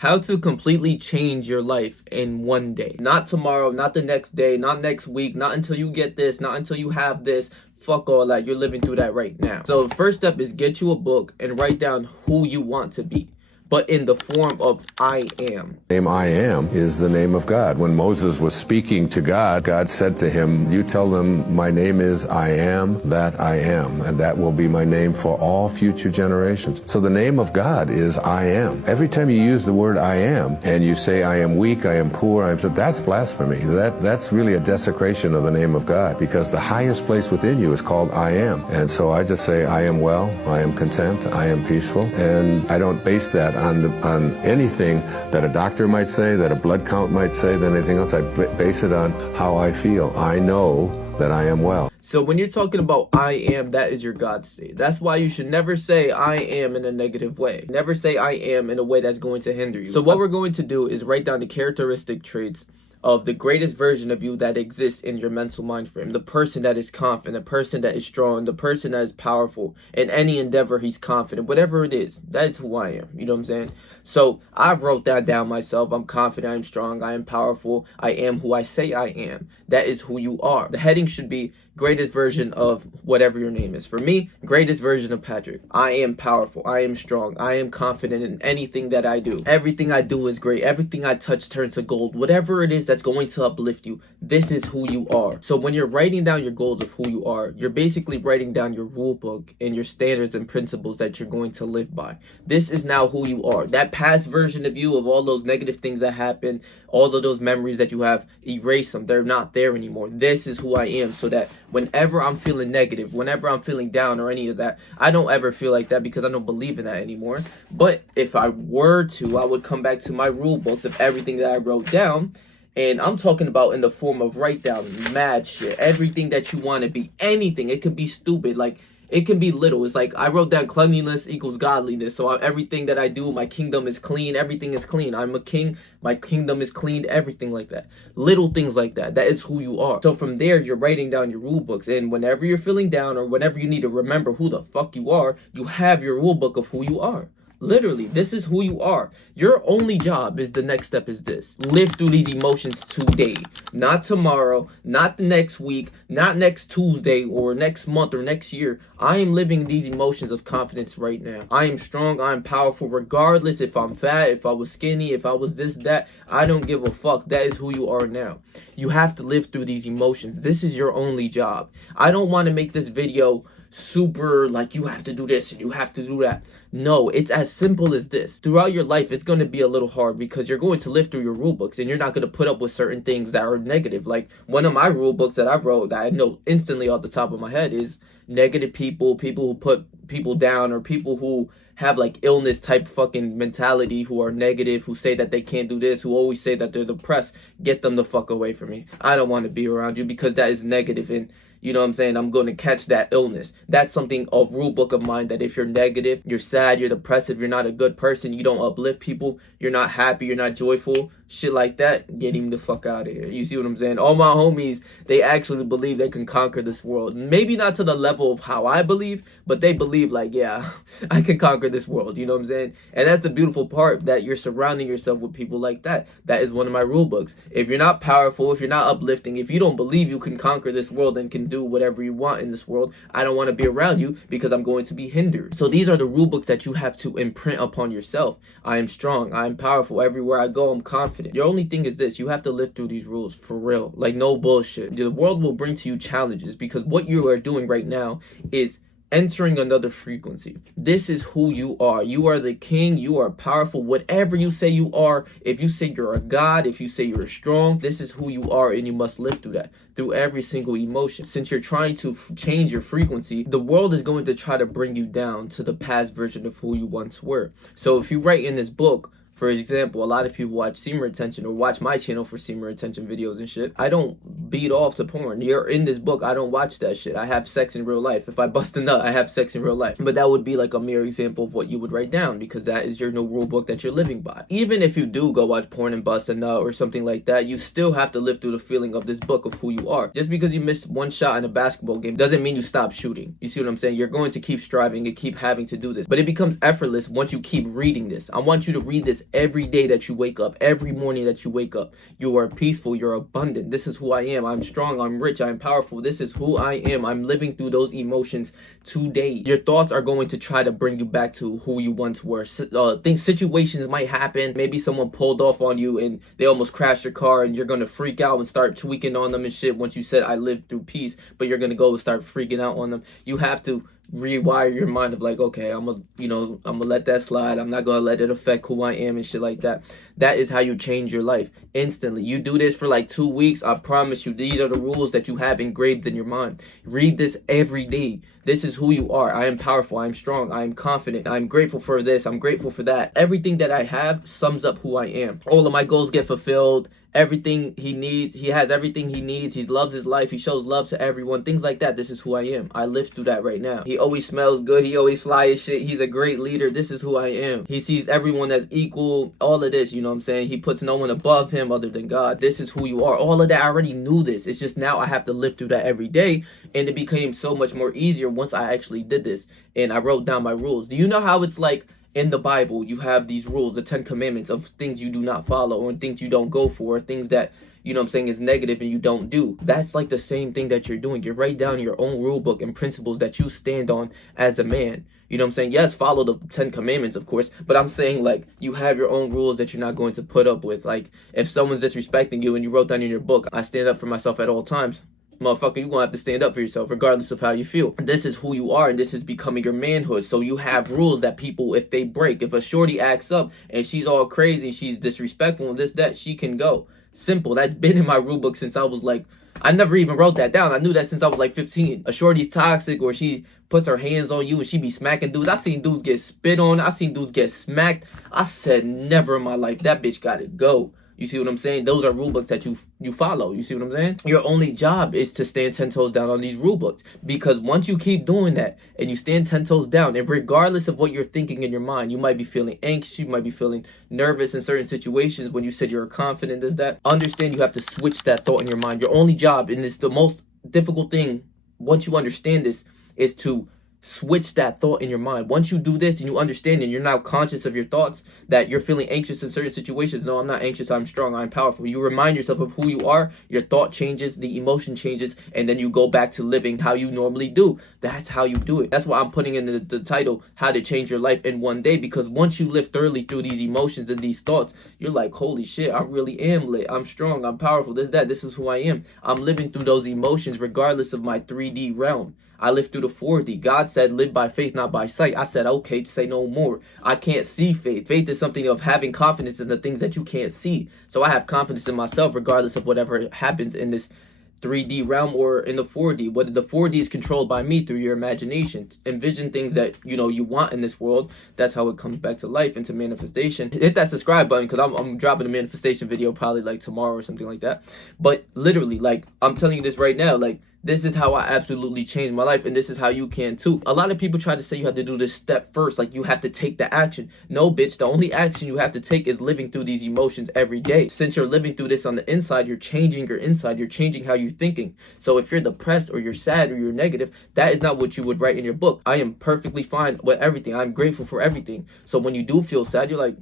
How to completely change your life in one day. Not tomorrow, not the next day, not next week, not until you get this, not until you have this. Fuck all that. You're living through that right now. So the first step is get you a book and write down who you want to be, but in the form of I am. The name I am is the name of God. When Moses was speaking to God, God said to him, you tell them my name is I am that I am, and that will be my name for all future generations. So the name of God is I am. Every time you use the word I am and you say I am weak, I am poor, that's blasphemy. That's really a desecration of the name of God, because the highest place within you is called I am. And so I just say I am well, I am content, I am peaceful, and I don't base that on anything that a doctor might say, that a blood count might say, than anything else. I base it on how I feel. I know that I am well. So when you're talking about I am, that is your God state. That's why you should never say I am in a negative way. Never say I am in a way that's going to hinder you. So what we're going to do is write down the characteristic traits of the greatest version of you that exists in your mental mind frame. The person that is confident, the person that is strong, the person that is powerful. In any endeavor, he's confident. Whatever it is, that's who I am. You know what I'm saying? So I wrote that down myself. I'm confident, I'm strong, I am powerful, I am who I say I am. That is who you are. The heading should be greatest version of whatever your name is. For me, greatest version of Patrick. I am powerful, I am strong, I am confident in anything that I do. Everything I do is great. Everything I touch turns to gold. Whatever it is that's going to uplift you, this is who you are. So when you're writing down your goals of who you are, you're basically writing down your rule book and your standards and principles that you're going to live by. This is now who you are. That past version of you, of all those negative things that happened, all of those memories that you have, erase them. They're not there anymore. This is who I am, so that whenever I'm feeling negative, whenever I'm feeling down or any of that, I don't ever feel like that, because I don't believe in that anymore. But if I were to, I would come back to my rule books of everything that I wrote down. And I'm talking about in the form of write down mad shit. Everything that you want to be. Anything. It could be stupid. Like, it can be little. It's like I wrote down cleanliness equals godliness. So everything that I do, my kingdom is clean. Everything is clean. I'm a king. My kingdom is clean. Everything like that. Little things like that. That is who you are. So from there, you're writing down your rule books. And whenever you're feeling down or whenever you need to remember who the fuck you are, you have your rule book of who you are. Literally, this is who you are. Your only job is the next step is this. Live through these emotions today. Not tomorrow, not the next week, not next Tuesday or next month or next year. I am living these emotions of confidence right now. I am strong, I am powerful, regardless if I'm fat, if I was skinny, if I was this, that. I don't give a fuck. That is who you are now. You have to live through these emotions. This is your only job. I don't want to make this video super like you have to do this and you have to do that. No, it's as simple as this. Throughout your life, it's going to be a little hard because you're going to live through your rule books and you're not going to put up with certain things that are negative. Like one of my rule books that I wrote that I know instantly off the top of my head is negative people, people who put people down, or people who have like illness type fucking mentality, who are negative, who say that they can't do this, who always say that they're depressed. Get them the fuck away from me. I don't want to be around you because that is negative, and you know what I'm saying? I'm going to catch that illness. That's something, a rule book of mine, that if you're negative, you're sad, you're depressive, you're not a good person, you don't uplift people, you're not happy, you're not joyful, shit like that, get him the fuck out of here. You see what I'm saying? All my homies, they actually believe they can conquer this world. Maybe not to the level of how I believe, but they believe like, yeah, I can conquer this world. You know what I'm saying? And that's the beautiful part, that you're surrounding yourself with people like that. That is one of my rule books. If you're not powerful, if you're not uplifting, if you don't believe you can conquer this world and can do whatever you want in this world, I don't want to be around you because I'm going to be hindered. So these are the rule books that you have to imprint upon yourself. I am strong, I am powerful, everywhere I go I'm confident. Your only thing is this: you have to live through these rules for real, like no bullshit. The world will bring to you challenges because what you are doing right now is entering another frequency. This is who you are. You are the king. You are powerful. Whatever you say you are, if you say you're a god, if you say you're strong, this is who you are, and you must live through that, through every single emotion. Since you're trying to change your frequency, the world is going to try to bring you down to the past version of who you once were. So if you write in this book, for example, a lot of people watch semen retention or watch my channel for semen retention videos and shit. I don't beat off to porn. You're in this book, I don't watch that shit. I have sex in real life. If I bust a nut, I have sex in real life. But that would be like a mere example of what you would write down, because that is your new rule book that you're living by. Even if you do go watch porn and bust a nut or something like that, you still have to live through the feeling of this book of who you are. Just because you missed one shot in a basketball game doesn't mean you stop shooting. You see what I'm saying? You're going to keep striving and keep having to do this. But it becomes effortless once you keep reading this. I want you to read this every day that you wake up, every morning that you wake up. You are peaceful, you're abundant. This is who I am. I'm strong, I'm rich, I'm powerful. This is who I am. I'm living through those emotions today. Your thoughts are going to try to bring you back to who you once were. Situations might happen. Maybe someone pulled off on you and they almost crashed your car, and you're going to freak out and start tweaking on them and shit once you said I lived through peace, but you're going to go and start freaking out on them. You have to rewire your mind of like, okay, I'm gonna let that slide. I'm not gonna let it affect who I am and shit like that. That is how you change your life instantly. You do this for like 2 weeks, I promise you, these are the rules that you have engraved in your mind. Read this every day. This is who you are. I am powerful, I am strong, I am confident, I'm grateful for this, I'm grateful for that. Everything that I have sums up who I am. All of my goals get fulfilled. Everything he needs, he has everything he needs. He loves his life, he shows love to everyone, things like that. This is who I am. I live through that right now. He always smells good, he always fly as shit, he's a great leader. This is who I am. He sees everyone as equal, all of this, you know what I'm saying? He puts no one above him other than God. This is who you are. All of that, I already knew this. It's just now I have to live through that every day, and it became so much more easier once I actually did this and I wrote down my rules. Do you know how it's like in the Bible, you have these rules, the 10 commandments of things you do not follow, or things you don't go for, or things that, you know what I'm saying, is negative and you don't do? That's like the same thing that you're doing. You write down your own rule book and principles that you stand on as a man. You know what I'm saying? Yes, follow the 10 commandments, of course, but I'm saying like you have your own rules that you're not going to put up with. Like if someone's disrespecting you and you wrote down in your book, I stand up for myself at all times. Motherfucker, you're gonna have to stand up for yourself regardless of how you feel. This is who you are, and this is becoming your manhood. So you have rules that people, if they break, if a shorty acts up and she's all crazy, she's disrespectful and this, that, she can go. Simple. That's been in my rule book since I was like, I never even wrote that down. I knew that since I was like 15. A shorty's toxic, or she puts her hands on you and she be smacking dudes. I seen dudes get spit on. I seen dudes get smacked. I said never in my life. That bitch gotta go. You see what I'm saying? Those are rule books that you follow. You see what I'm saying? Your only job is to stand 10 toes down on these rule books. Because once you keep doing that and you stand 10 toes down, and regardless of what you're thinking in your mind, you might be feeling anxious, you might be feeling nervous in certain situations when you said you're confident, is that, understand you have to switch that thought in your mind. Your only job, and it's the most difficult thing, once you understand this, is to switch that thought in your mind. Once you do this and you understand and you're now conscious of your thoughts, that you're feeling anxious in certain situations. No, I'm not anxious, I'm strong, I'm powerful. You remind yourself of who you are, your thought changes, the emotion changes, and then you go back to living how you normally do. That's how you do it. That's why I'm putting in the title, How to Change Your Life in One Day, because once you live thoroughly through these emotions and these thoughts, you're like, holy shit, I really am lit, I'm strong, I'm powerful, this is who I am. I'm living through those emotions regardless of my 3D realm. I live through the 4D. God said, live by faith, not by sight. I said, okay, say no more. I can't see faith. Faith is something of having confidence in the things that you can't see. So I have confidence in myself regardless of whatever happens in this 3D realm or in the 4D. Whether the 4D is controlled by me through your imagination. Envision things that, you know, you want in this world. That's how it comes back to life, into manifestation. Hit that subscribe button, because I'm dropping a manifestation video probably like tomorrow or something like that. But literally, like, I'm telling you this right now, like, this is how I absolutely changed my life, and this is how you can too. A lot of people try to say you have to do this step first, like you have to take the action. No, bitch, the only action you have to take is living through these emotions every day. Since you're living through this on the inside, you're changing your inside, you're changing how you're thinking. So if you're depressed or you're sad or you're negative, that is not what you would write in your book. I am perfectly fine with everything. I'm grateful for everything. So when you do feel sad, you're like,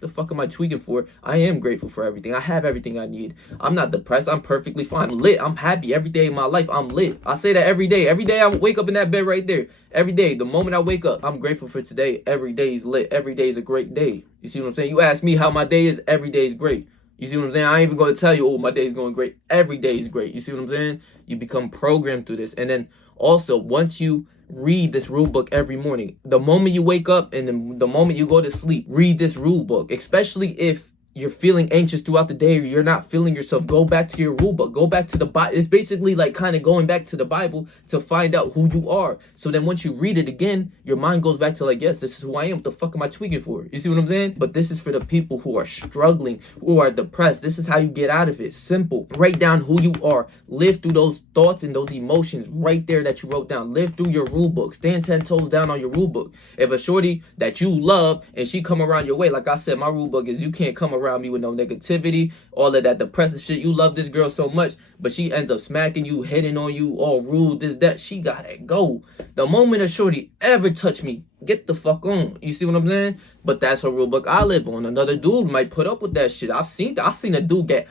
the fuck am I tweaking for? I am grateful for everything. I have everything I need. I'm not depressed. I'm perfectly fine. I'm lit. I'm happy every day in my life. I'm lit. I say that every day. Every day I wake up in that bed right there. Every day, the moment I wake up, I'm grateful for today. Every day is lit. Every day is a great day. You see what I'm saying? You ask me how my day is, every day is great. You see what I'm saying? I ain't even going to tell you, oh, my day is going great. Every day is great. You see what I'm saying? You become programmed through this. And then also, once you read this rule book every morning, the moment you wake up and the moment you go to sleep, read this rule book. Especially if you're feeling anxious throughout the day or you're not feeling yourself, go back to your rule book, go back to the Bible. It's basically like kind of going back to the Bible to find out who you are. So then once you read it again, your mind goes back to like, yes, this is who I am. What the fuck am I tweaking for? You see what I'm saying? But this is for the people who are struggling, who are depressed. This is how you get out of it. Simple. Write down who you are. Live through those thoughts and those emotions right there that you wrote down. Live through your rule book. Stand 10 toes down on your rule book. If a shorty that you love and she come around your way, like I said, my rule book is you can't come around around me with no negativity, all of that depressive shit. You love this girl so much, but she ends up smacking you, hitting on you, all rude, this, that. She gotta go. The moment a shorty ever touch me, get the fuck on. You see what I'm saying? But that's a rule book I live on. Another dude might put up with that shit. I seen a dude get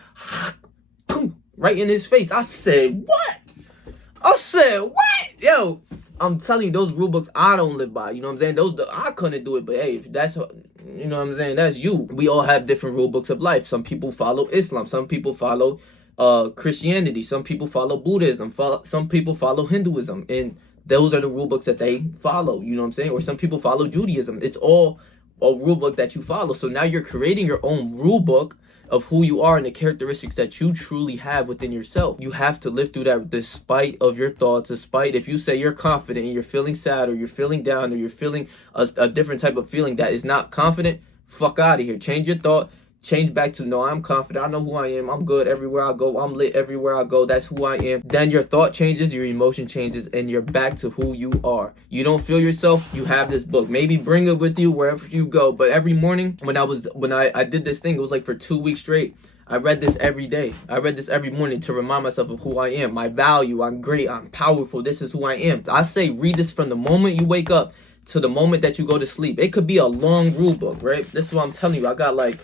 right in his face. I said, what? Yo, I'm telling you, those rule books I don't live by. You know what I'm saying? I couldn't do it, but hey, if that's, you know what I'm saying, that's you. We all have different rule books of life. Some people follow Islam. Some people follow Christianity. Some people follow Buddhism. Some people follow Hinduism. And those are the rule books that they follow. You know what I'm saying? Or some people follow Judaism. It's all a rule book that you follow. So now you're creating your own rule book of who you are and the characteristics that you truly have within yourself. You have to live through that despite of your thoughts, despite if you say you're confident and you're feeling sad or you're feeling down or you're feeling a different type of feeling that is not confident, fuck out of here. Change your thought. Change back to, no, I'm confident. I know who I am. I'm good everywhere I go. I'm lit everywhere I go. That's who I am. Then your thought changes, your emotion changes, and you're back to who you are. You don't feel yourself, you have this book. Maybe bring it with you wherever you go. But every morning when I did this thing, it was like for 2 weeks straight. I read this every day. I read this every morning to remind myself of who I am, my value. I'm great. I'm powerful. This is who I am. I say read this from the moment you wake up to the moment that you go to sleep. It could be a long rule book, right? This is what I'm telling you. I got like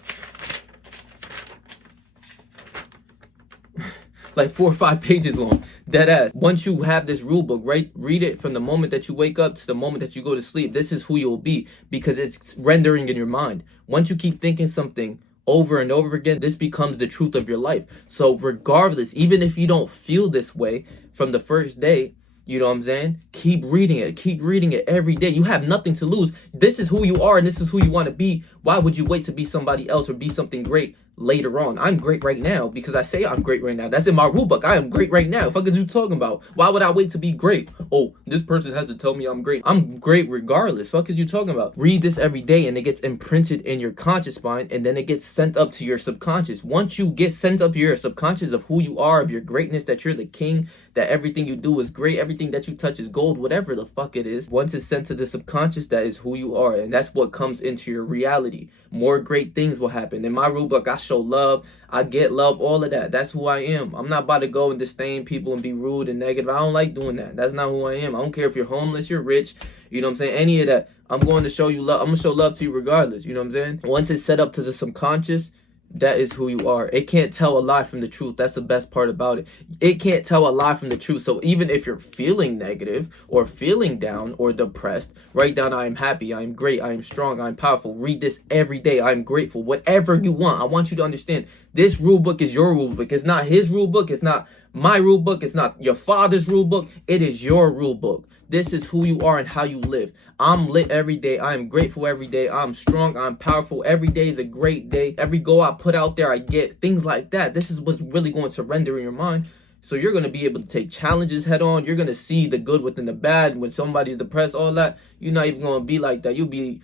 4 or 5 pages long, dead ass. Once you have this rule book, right, read it from the moment that you wake up to the moment that you go to sleep. This is who you'll be, because it's rendering in your mind. Once you keep thinking something over and over again, this becomes the truth of your life. So regardless, even if you don't feel this way from the first day, you know what I'm saying, keep reading it every day. You have nothing to lose. This is who you are and this is who you want to be. Why would you wait to be somebody else or be something great later on? I'm great right now because I say I'm great right now. That's in my rule book. I am great right now. Fuck is you talking about? Why would I wait to be great? Oh, this person has to tell me I'm great. I'm great regardless. Fuck is you talking about? Read this every day and it gets imprinted in your conscious mind, and then it gets sent up to your subconscious. Once you get sent up to your subconscious of who you are, of your greatness, that you're the king, that everything you do is great, everything that you touch is gold, whatever the fuck it is, once it's sent to the subconscious, that is who you are, and that's what comes into your reality. More great things will happen. In my rule book, I show love, I get love, all of that. That's who I am. I'm not about to go and disdain people and be rude and negative. I don't like doing that. That's not who I am. I don't care if you're homeless, you're rich, you know what I'm saying, any of that. I'm going to show you love. I'm going to show love to you regardless, you know what I'm saying? Once it's set up to the subconscious, that is who you are. It can't tell a lie from the truth. That's the best part about it. It can't tell a lie from the truth. So even if you're feeling negative or feeling down or depressed, write down, I am happy, I am great, I am strong, I am powerful. Read this every day. I am grateful. Whatever you want. I want you to understand, this rule book is your rule book. It's not his rule book. It's not my rule book. It's not your father's rule book. It is your rule book. This is who you are and how you live. I'm lit every day. I am grateful every day. I'm strong. I'm powerful. Every day is a great day. Every goal I put out there, I get. Things like that. This is what's really going to render in your mind. So you're going to be able to take challenges head on. You're going to see the good within the bad. When somebody's depressed, all that, you're not even going to be like that. You'll be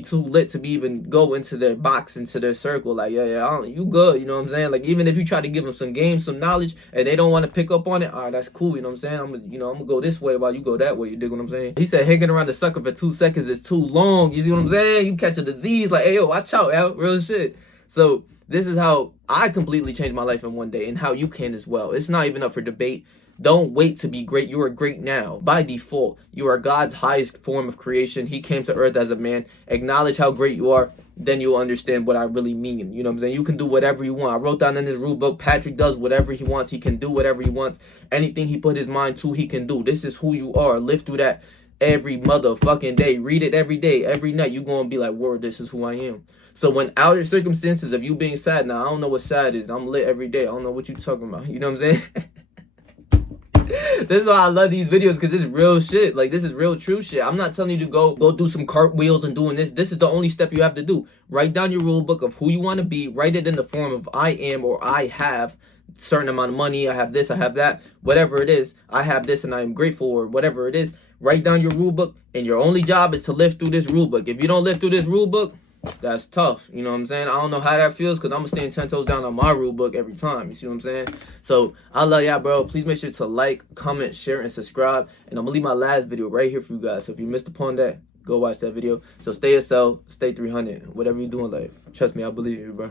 too lit to be even go into their box, into their circle. Like, yeah, you good. You know what I'm saying? Like, even if you try to give them some game, some knowledge, and they don't want to pick up on it, all right, that's cool. You know what I'm saying? I'm going to go this way while you go that way. You dig what I'm saying? He said hanging around the sucker for 2 seconds is too long. You see what I'm saying? You catch a disease. Like, hey, yo, watch out, yo. Real shit. So this is how I completely changed my life in one day, and how you can as well. It's not even up for debate. Don't wait to be great. You are great now. By default, you are God's highest form of creation. He came to earth as a man. Acknowledge how great you are. Then you'll understand what I really mean. You know what I'm saying? You can do whatever you want. I wrote down in this rule book, Patrick does whatever he wants. He can do whatever he wants. Anything he put his mind to, he can do. This is who you are. Live through that every motherfucking day. Read it every day, every night. You're going to be like, word, this is who I am. So when outer circumstances of you being sad, now I don't know what sad is. I'm lit every day. I don't know what you talking about. You know what I'm saying? This is why I love these videos, because it's real shit. Like, this is real true shit. I'm not telling you to go do some cartwheels and doing this. This is the only step you have to do. Write down your rule book of who you want to be. Write it in the form of I am, or I have certain amount of money. I have this, I have that. Whatever it is, I have this and I am grateful, or whatever it is. Write down your rule book, and your only job is to live through this rule book. If you don't live through this rule book, that's tough. You know what I'm saying? I don't know how that feels, because I'm going to stand 10 toes down on my rule book every time. You see what I'm saying? So I love y'all, bro. Please make sure to like, comment, share, and subscribe. And I'm going to leave my last video right here for you guys. So if you missed upon that, go watch that video. So stay yourself, stay 300, whatever you do in life. Trust me, I believe you, bro.